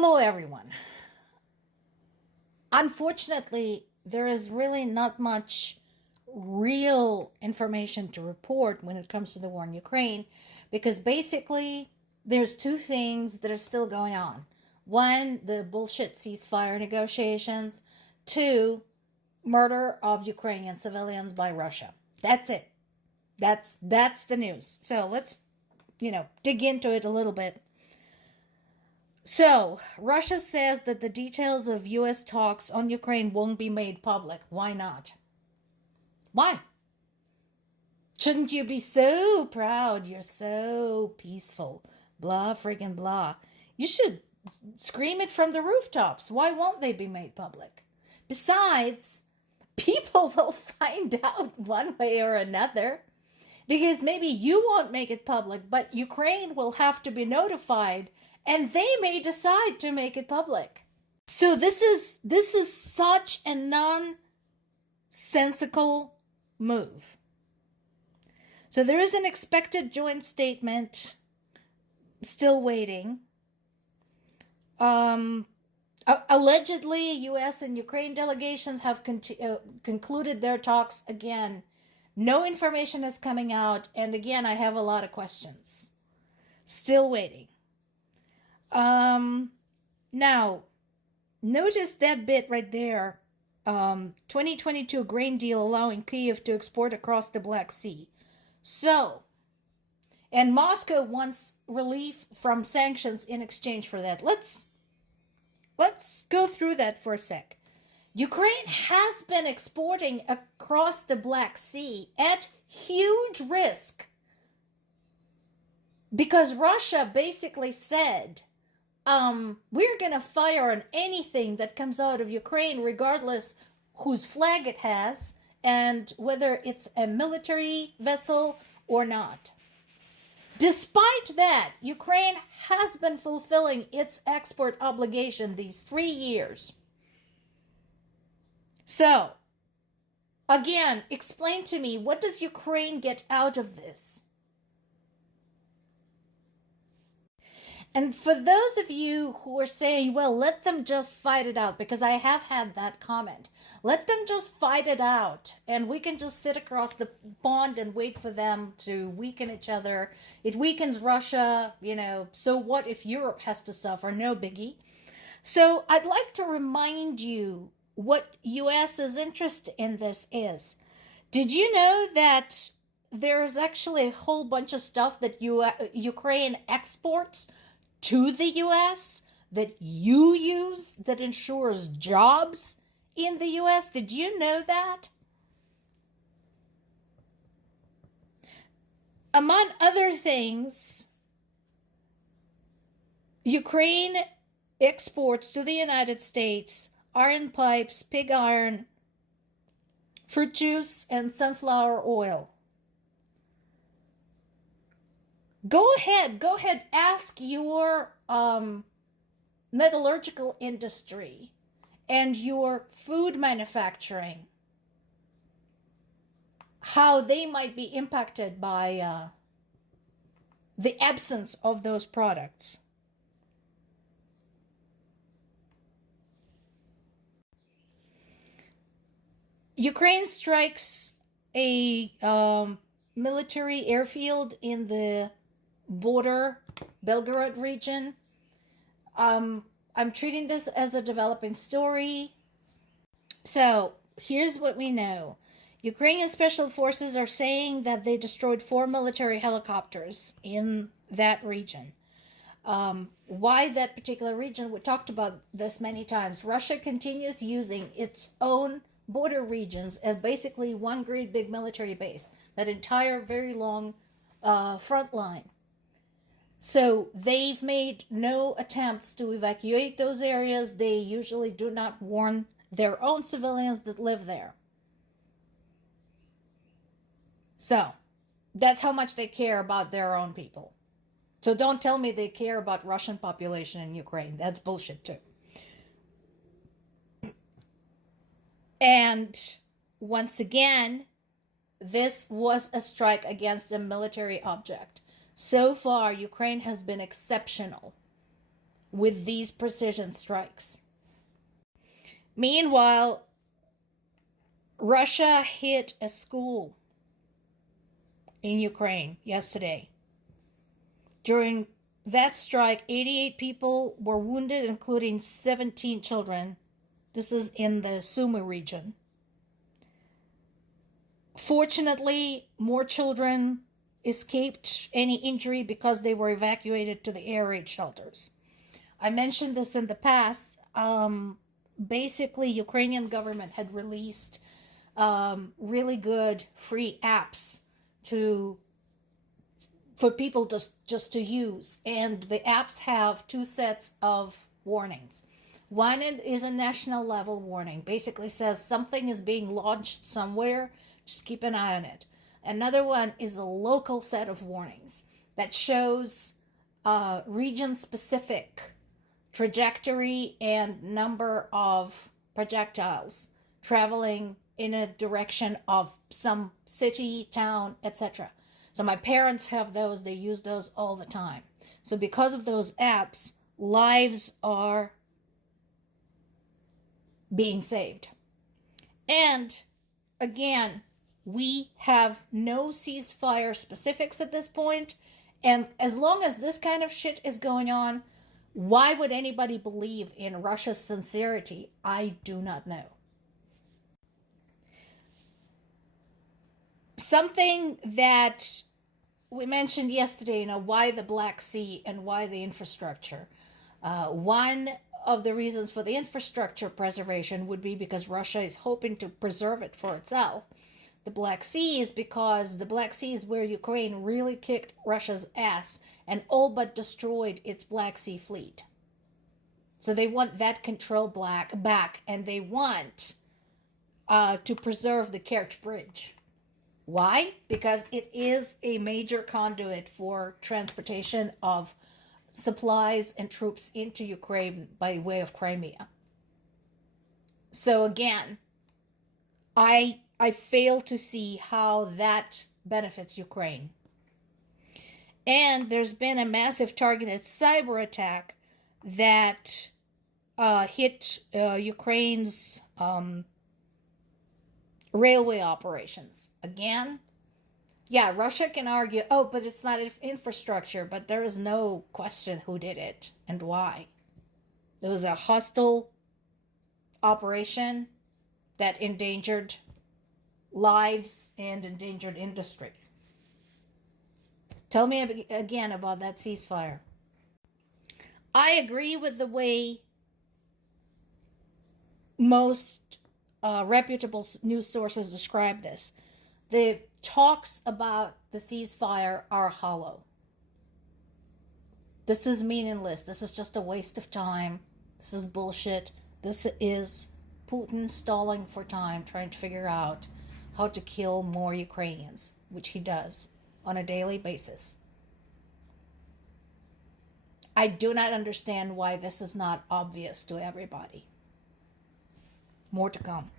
Hello, everyone. Unfortunately, there is really not much real information to report when it comes to the war in Ukraine because basically there's two things that are still going on. One, the bullshit ceasefire negotiations. Two, murder of Ukrainian civilians by Russia. That's it. That's the news. So let's, dig into it a little bit. So, Russia says that the details of U.S. talks on Ukraine won't be made public. Why not? Why? Shouldn't you be so proud? You're so peaceful. Blah, friggin' blah. You should scream it from the rooftops. Why won't they be made public? Besides, people will find out one way or another. Because maybe you won't make it public, but Ukraine will have to be notified and they may decide to make it public. So this is such a nonsensical move. So there is an expected joint statement still waiting. Allegedly, U.S. and Ukraine delegations have concluded their talks again. No information is coming out, and again, I have a lot of questions. Still waiting. Now, notice that bit right there. 2022 grain deal allowing Kyiv to export across the Black Sea. So, and Moscow wants relief from sanctions in exchange for that. Let's go through that for a sec. Ukraine has been exporting across the Black Sea at huge risk because Russia basically said, we're going to fire on anything that comes out of Ukraine, regardless whose flag it has and whether it's a military vessel or not. Despite that, Ukraine has been fulfilling its export obligation these 3 years. So, again, explain to me, what does Ukraine get out of this? And for those of you who are saying, well, let them just fight it out, because I have had that comment. Let them just fight it out, and we can just sit across the pond and wait for them to weaken each other. It weakens Russia, so what if Europe has to suffer? No biggie. So I'd like to remind you what U.S.'s interest in this is. Did you know that there is actually a whole bunch of stuff that Ukraine exports to the U.S. that you use that ensures jobs in the U.S.? Did you know that? Among other things, Ukraine exports to the United States iron pipes, pig iron, fruit juice, and sunflower oil. Go ahead, ask your metallurgical industry and your food manufacturing how they might be impacted by the absence of those products. Ukraine strikes a military airfield in the border Belgorod region. I'm treating this as a developing story. So here's what we know. Ukrainian special forces are saying that they destroyed 4 military helicopters in that region. Why that particular region? We talked about this many times. Russia continues using its own border regions as basically one great big military base, that entire very long front line. So they've made no attempts to evacuate those areas. They usually do not warn their own civilians that live there. So that's how much they care about their own people. So don't tell me they care about Russian population in Ukraine. That's bullshit too. And once again, this was a strike against a military object. So far, Ukraine has been exceptional. with these precision strikes. Meanwhile, Russia hit a school in Ukraine yesterday. During that strike, 88 people were wounded, including 17 children. This is in the Sumy region. Fortunately, more children escaped any injury because they were evacuated to the air raid shelters. I mentioned this in the past. Basically, Ukrainian government had released really good free apps for people just to use, and the apps have two sets of warnings. One is a national level warning, basically says something is being launched somewhere, just keep an eye on it. Another one is a local set of warnings that shows region specific trajectory and number of projectiles traveling in a direction of some city, town, etc. So my parents have those, they use those all the time. So because of those apps, lives are being saved. And again, we have no ceasefire specifics at this point. And as long as this kind of shit is going on, why would anybody believe in Russia's sincerity? I do not know. Something that we mentioned yesterday, why the Black Sea and why the infrastructure. One of the reasons for the infrastructure preservation would be because Russia is hoping to preserve it for itself. The Black Sea is because the Black Sea is where Ukraine really kicked Russia's ass and all but destroyed its Black Sea fleet. So they want that control back, and they want to preserve the Kerch Bridge. Why? Because it is a major conduit for transportation of supplies and troops into Ukraine by way of Crimea. So again, I fail to see how that benefits Ukraine. And there's been a massive targeted cyber attack that hit Ukraine's railway operations. Again, yeah, Russia can argue, oh, but it's not infrastructure, but there is no question who did it and why. It was a hostile operation that endangered lives and endangered industry. Tell me again about that ceasefire. I agree with the way most reputable news sources describe this. The talks about the ceasefire are hollow. This is meaningless. This is just a waste of time. This is bullshit. This is Putin stalling for time, trying to figure out how to kill more Ukrainians, which he does on a daily basis. I do not understand why this is not obvious to everybody. More to come.